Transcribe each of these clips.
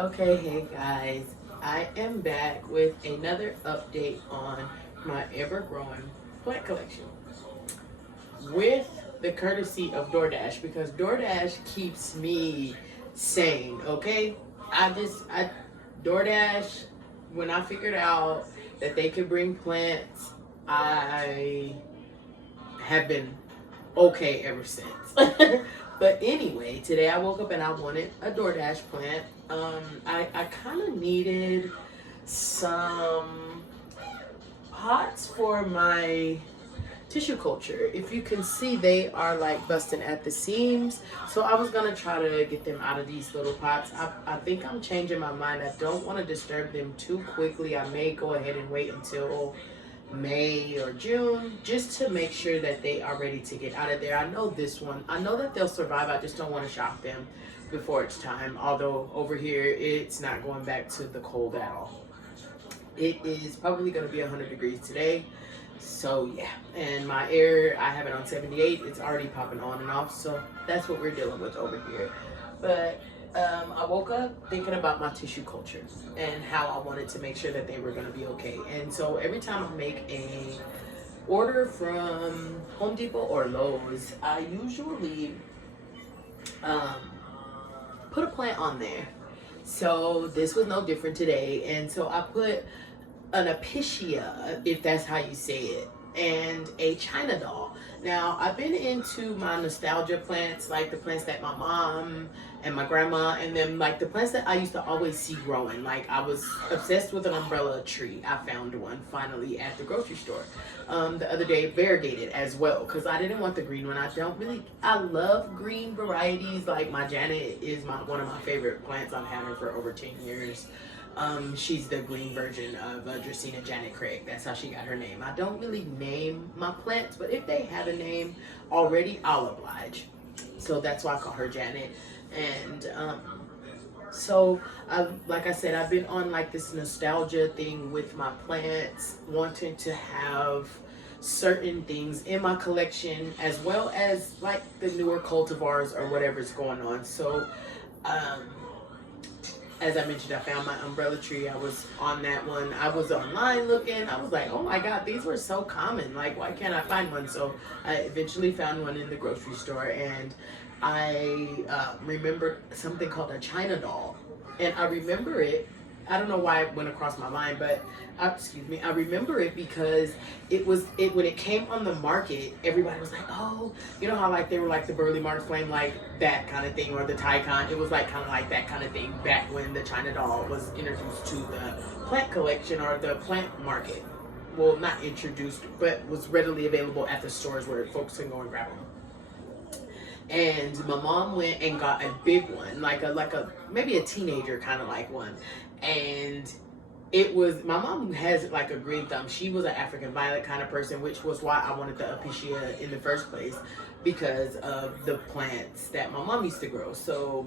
Okay, hey guys, I am back with another update on my ever growing plant collection with the courtesy of DoorDash because DoorDash keeps me sane, okay? I DoorDash, when I figured out that they could bring plants, I have been okay ever since. But anyway, today I woke up and I wanted a DoorDash plant. I kind of needed some pots for my tissue culture. If you can see, they are like busting at the seams. So I was gonna try to get them out of these little pots. I think I'm changing my mind. I don't want to disturb them too quickly. I may go ahead and wait until May or June just to make sure that they are ready to get out of there. I know this one, I know that they'll survive. I just don't want to shock them before it's time. Although over here, it's not going back to the cold at all. It is probably going to be 100 degrees today. So yeah, and my air, I have it on 78. It's already popping on and off. So that's what we're dealing with over here. But I woke up thinking about my tissue culture and how I wanted to make sure that they were going to be okay. And so every time I make a order from Home Depot or Lowe's, I usually put a plant on there. So this was no different today. And so I put an Apicia, if that's how you say it, and a China doll. Now, I've been into my nostalgia plants, like the plants that my mom and my grandma, and then like the plants that I used to always see growing. Like I was obsessed with an umbrella tree. I found one finally at the grocery store the other day, variegated as well, because I didn't want the green one. I love green varieties. Like my Janet is one of my favorite plants. I've had her for over 10 years. She's the green version of Dracaena Janet Craig. That's how she got her name. I don't really name my plants, but if they have a name already, I'll oblige. So that's why I call her Janet. And so like I said, I've been on like this nostalgia thing with my plants, wanting to have certain things in my collection as well as like the newer cultivars or whatever's going on. So as I mentioned, I found my umbrella tree. I was on that one. I was online looking. I was like, oh my God, these were so common. Like, why can't I find one? So I eventually found one in the grocery store, and I remembered something called a China doll. And I remember it. I don't know why it went across my mind, but I remember it because when it came on the market, everybody was like, oh, you know how like they were like the Burley Mark Flame, like that kind of thing, or the Tycon. It was like kind of like that kind of thing back when the China doll was introduced to the plant collection or the plant market. Well, not introduced, but was readily available at the stores where folks can go and grab them. And my mom went and got a big one, like a maybe a teenager kind of like one. And it was, my mom has like a green thumb. She was an African violet kind of person, which was why I wanted the Apicia in the first place, because of the plants that my mom used to grow. So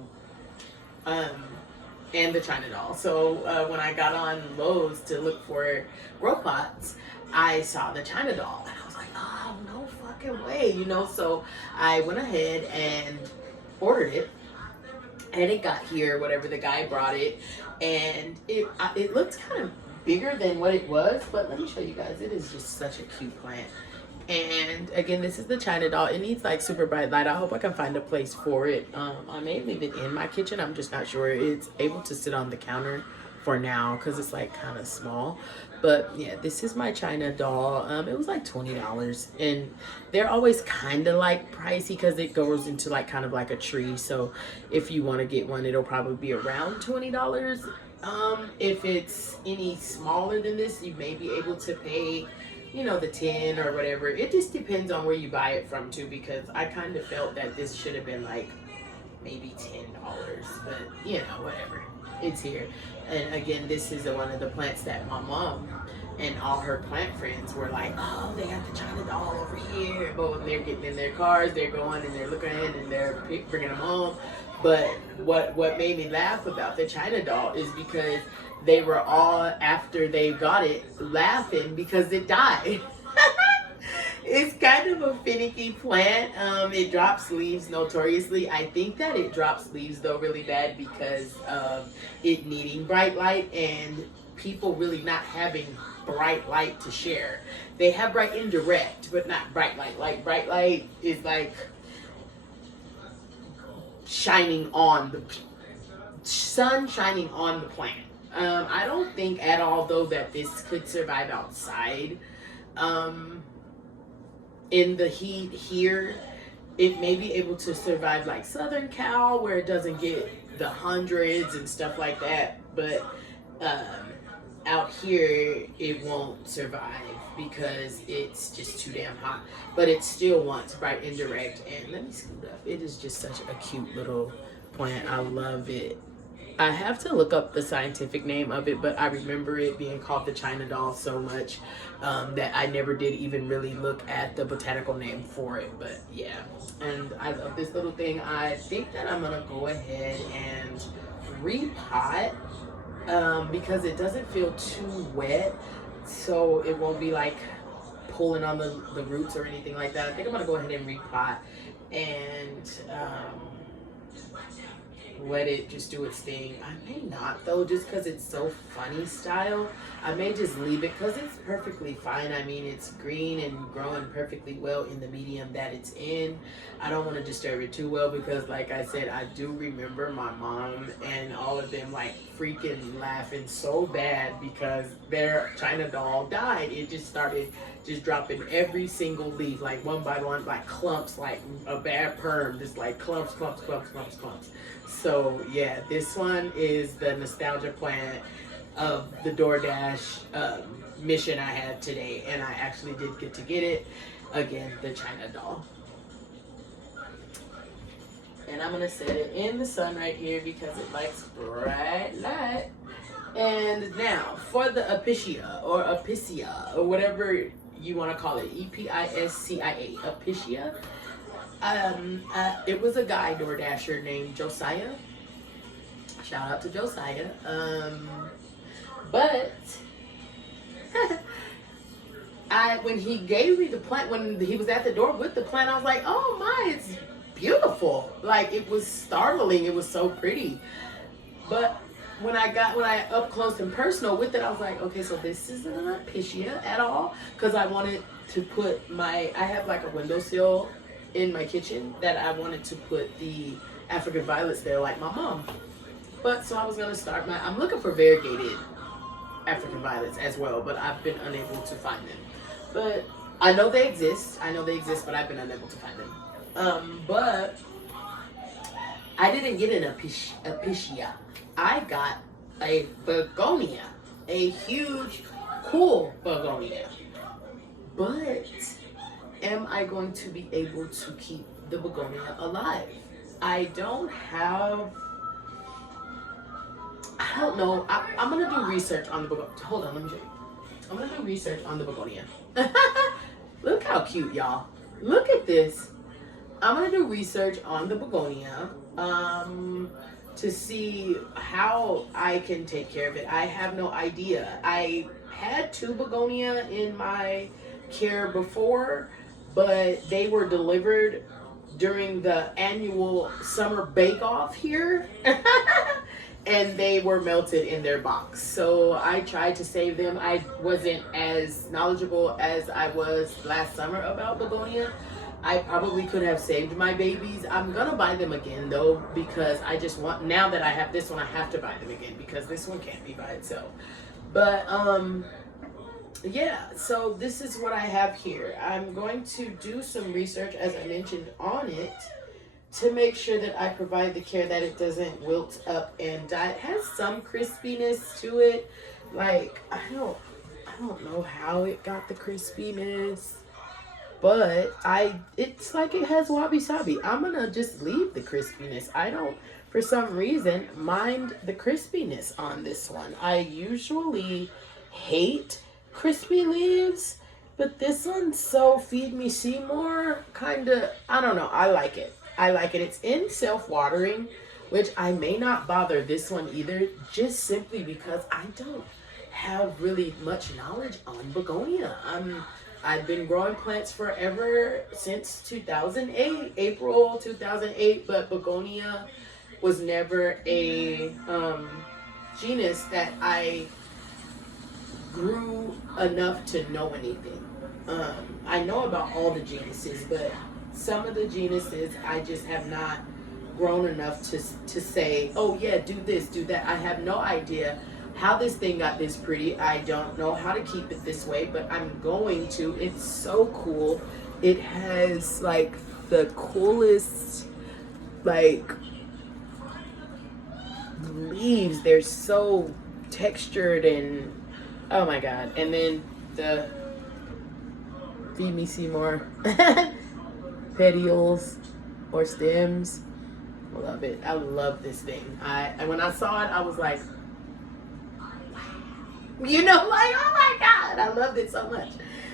and the China doll. So when I got on Lowe's to look for grow pots, I saw the China doll and I was like, oh, no fucking way, you know? So I went ahead and ordered it, and it got here, whatever, the guy brought it, and it looked kind of bigger than what it was, but let me show you guys. It is just such a cute plant. And again, this is the China doll. It needs like super bright light. I hope I can find a place for it. I may leave it in my kitchen. I'm just not sure. It's able to sit on the counter for now because it's like kind of small. But yeah, this is my China doll. It was like $20, and they're always kind of like pricey because it goes into like kind of like a tree. So if you want to get one, it'll probably be around $20. If it's any smaller than this, you may be able to pay, you know, the 10 or whatever. It just depends on where you buy it from too, because I kind of felt that this should have been like maybe $10, but you know, whatever. It's here. And again, this is one of the plants that my mom and all her plant friends were like, oh, they got the China doll over here. But when they're getting in their cars, they're going and they're looking and they're bringing them home. But what made me laugh about the China doll is because they were all, after they got it, laughing because it died. It's kind of a finicky plant. It drops leaves notoriously. I think that it drops leaves though really bad because of it needing bright light and people really not having bright light to share. They have bright indirect, but not bright light. Like bright light is like shining on the sun shining on the plant. I don't think at all though that this could survive outside. In the heat here, it may be able to survive like Southern Cal where it doesn't get the hundreds and stuff like that. But out here, it won't survive because it's just too damn hot. But it still wants bright indirect. And let me scoot up. It is just such a cute little plant. I love it. I have to look up the scientific name of it, but I remember it being called the China doll so much that I never did even really look at the botanical name for it. But yeah, and I love this little thing. I think that I'm gonna go ahead and repot because it doesn't feel too wet, so it won't be like pulling on the roots or anything like that. I think I'm gonna go ahead and repot and let it just do its thing. I may not though, just because it's so funny style. I may just leave it because it's perfectly fine. I mean, it's green and growing perfectly well in the medium that it's in. I don't want to disturb it too well because like I said, I do remember my mom and all of them like freaking laughing so bad because their China doll died. It just started just dropping every single leaf, like one by one, like clumps, like a bad perm, just like clumps, clumps, clumps, clumps, clumps. So yeah, this one is the nostalgia plant of the DoorDash mission I had today, and I actually did get to get it. Again, the China doll. And I'm gonna set it in the sun right here because it likes bright light. And now for the Episcia or Episcia or whatever you want to call it, Episcia, Episcia. It was a guy DoorDasher named Josiah. Shout out to Josiah. But when he gave me the plant, when he was at the door with the plant, I was like, oh my, it's beautiful. Like it was startling. It was so pretty. But when I up close and personal with it, I was like, okay, so this isn't an Episcia at all. Because I wanted to put I have like a windowsill in my kitchen that I wanted to put the African violets there like my mom. But so I was gonna start I'm looking for variegated African violets as well, but I've been unable to find them. But I know they exist, but I've been unable to find them. But I didn't get an Episcia. I got a begonia, a huge, cool begonia. But am I going to be able to keep the begonia alive? I don't know. I'm going to do research on the begonia. Hold on, let me show you. I'm going to do research on the begonia. Look how cute, y'all. Look at this. I'm going to do research on the begonia to see how I can take care of it. I have no idea. I had 2 begonia in my care before, but they were delivered during the annual summer bake-off here. And they were melted in their box. So I tried to save them. I wasn't as knowledgeable as I was last summer about begonia. I probably could have saved my babies. I'm gonna buy them again though, because I just want, now that I have this one, I have to buy them again because this one can't be by itself. But yeah, so this is what I have here. I'm going to do some research, as I mentioned, on it to make sure that I provide the care that it doesn't wilt up and die. It has some crispiness to it. Like, I don't know how it got the crispiness, but it's like it has wabi-sabi. I'm gonna just leave the crispiness. I don't, for some reason, mind the crispiness on this one. I usually hate crispy leaves, but this one's so Feed Me Seymour kind of, I don't know, I like it. It's in self-watering, which I may not bother this one either, just simply because I don't have really much knowledge on begonia. I've been growing plants forever since 2008, April 2008, but begonia was never a genus that I grew enough to know anything. I know about all the genuses, but some of the genuses I just have not grown enough to say, oh yeah, do this, do that. I have no idea how this thing got this pretty. I don't know how to keep it this way, but I'm going to. It's so cool. It has like the coolest like leaves. They're so textured and oh my god. And then the feed me Seymour petioles or stems. I love it. I love this thing. And when I saw it, I was like, you know, like, oh my god, I loved it so much.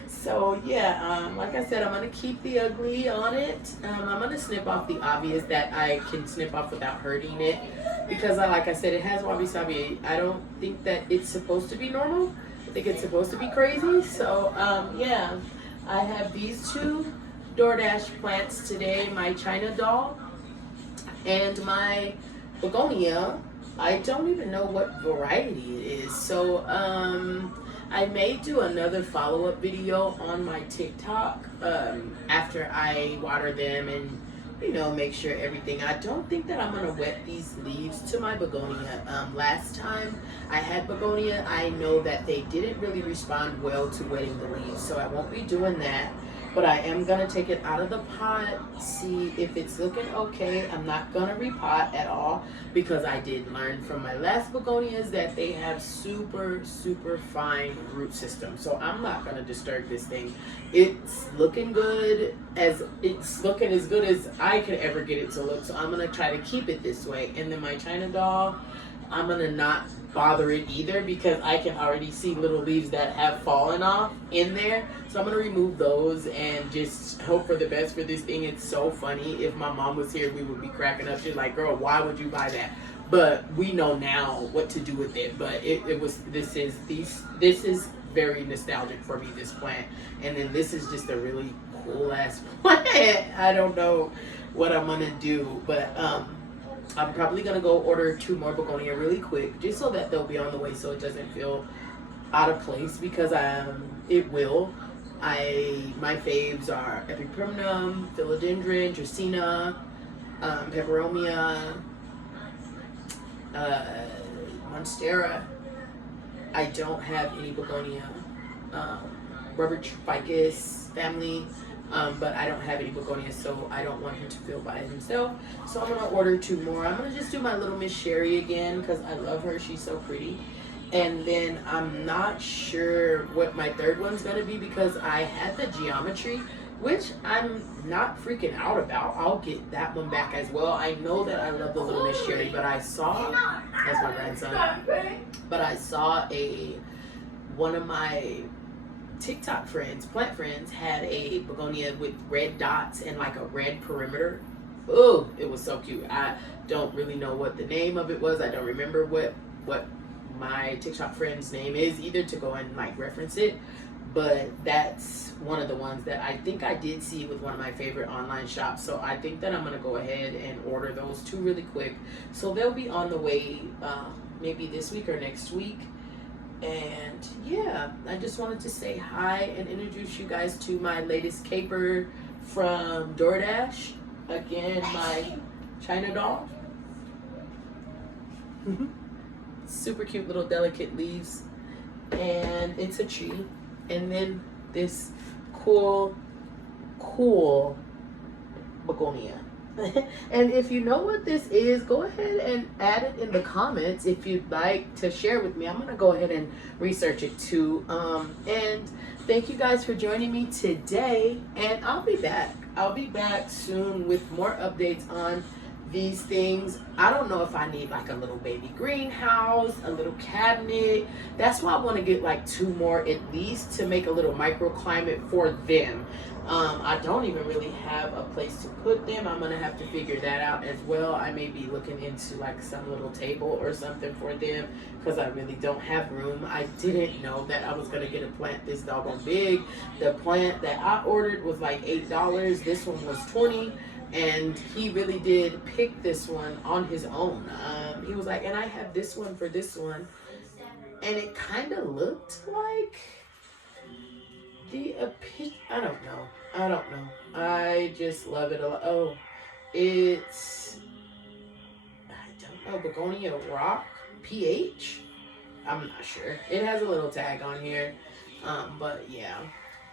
So yeah, like I said, I'm gonna keep the ugly on it. I'm gonna snip off the obvious that I can snip off without hurting it, because like I said, it has wabi sabi. I don't think that it's supposed to be normal. I think it's supposed to be crazy. So yeah, I have these two DoorDash plants today, my China doll and my begonia. I don't even know what variety it is. So I may do another follow-up video on my TikTok after I water them and, you know, make sure everything. I don't think that I'm gonna wet these leaves to my begonia. Last time I had begonia, I know that they didn't really respond well to wetting the leaves, so I won't be doing that. But I am gonna take it out of the pot, see if it's looking okay. I'm not gonna repot at all, because I did learn from my last begonias that they have super, super fine root system. So I'm not gonna disturb this thing. It's looking good, it's looking as good as I could ever get it to look. So I'm gonna try to keep it this way. And then my China doll, I'm gonna not bother it either, because I can already see little leaves that have fallen off in there. So I'm gonna remove those and just hope for the best for this thing. It's so funny. If my mom was here, we would be cracking up. She's like, girl, why would you buy that? But we know now what to do with it. But this is very nostalgic for me, this plant. And then this is just a really cool ass plant. I don't know what I'm gonna do, but I'm probably gonna go order 2 more begonia really quick, just so that they'll be on the way, so it doesn't feel out of place, because it will. My faves are Epiprimnum, Philodendron, Dracaena, Peperomia, Monstera. I don't have any begonia. Rubber Ficus family. But I don't have any begonias, so I don't want him to feel by himself. So I'm gonna order 2 more. I'm gonna just do my little Miss Sherry again, because I love her. She's so pretty. And then I'm not sure what my 3rd one's gonna be, because I had the geometry, which I'm not freaking out about. I'll get that one back as well. I know that I love the little Miss Sherry, but I saw, that's my grandson, but I saw one of my TikTok friends, plant friends, had a begonia with red dots and like a red perimeter. Oh, it was so cute. I don't really know what the name of it was. I don't remember what my TikTok friend's name is either, to go and like reference it. But that's one of the ones that I think I did see with one of my favorite online shops. So I think that I'm gonna go ahead and order those 2 really quick. So they'll be on the way maybe this week or next week. And yeah, I just wanted to say hi and introduce you guys to my latest caper from DoorDash. Again, my China doll. Super cute little delicate leaves. And it's a tree. And then this cool begonia. And if you know what this is, go ahead and add it in the comments if you'd like to share with me. I'm gonna go ahead and research it too. And thank you guys for joining me today, and I'll be back soon with more updates on these things. I don't know if I need like a little baby greenhouse, a little cabinet. That's why I want to get like 2 more at least to make a little microclimate for them. I don't even really have a place to put them. I'm gonna have to figure that out as well. I may be looking into like some little table or something for them because I really don't have room. I didn't know that I was gonna get a plant this doggone big. The plant that I ordered was like $8. This one was 20, and he really did pick this one on his own. He was like, and I have this one for this one, and it kind of looked like I don't know. I just love it a lot. Oh, it's, I don't know, Begonia Rock PH. I'm not sure. It has a little tag on here, but yeah.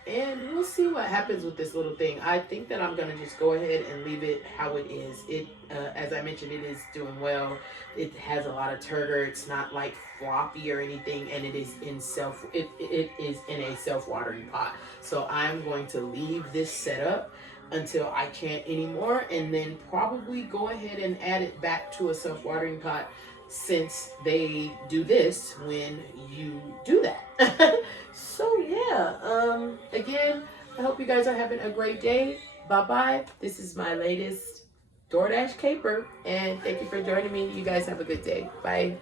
And we'll see what happens with this little thing. I think that I'm going to just go ahead and leave it how it is. As I mentioned, it is doing well. It has a lot of turgor. It's not like floppy or anything. And it is in a self-watering pot. So I'm going to leave this set up until I can't anymore. And then probably go ahead and add it back to a self-watering pot, since they do this when you do that. So yeah, again, I hope you guys are having a great day. Bye-bye. This is my latest DoorDash caper, and thank you for joining me. You guys have a good day. Bye.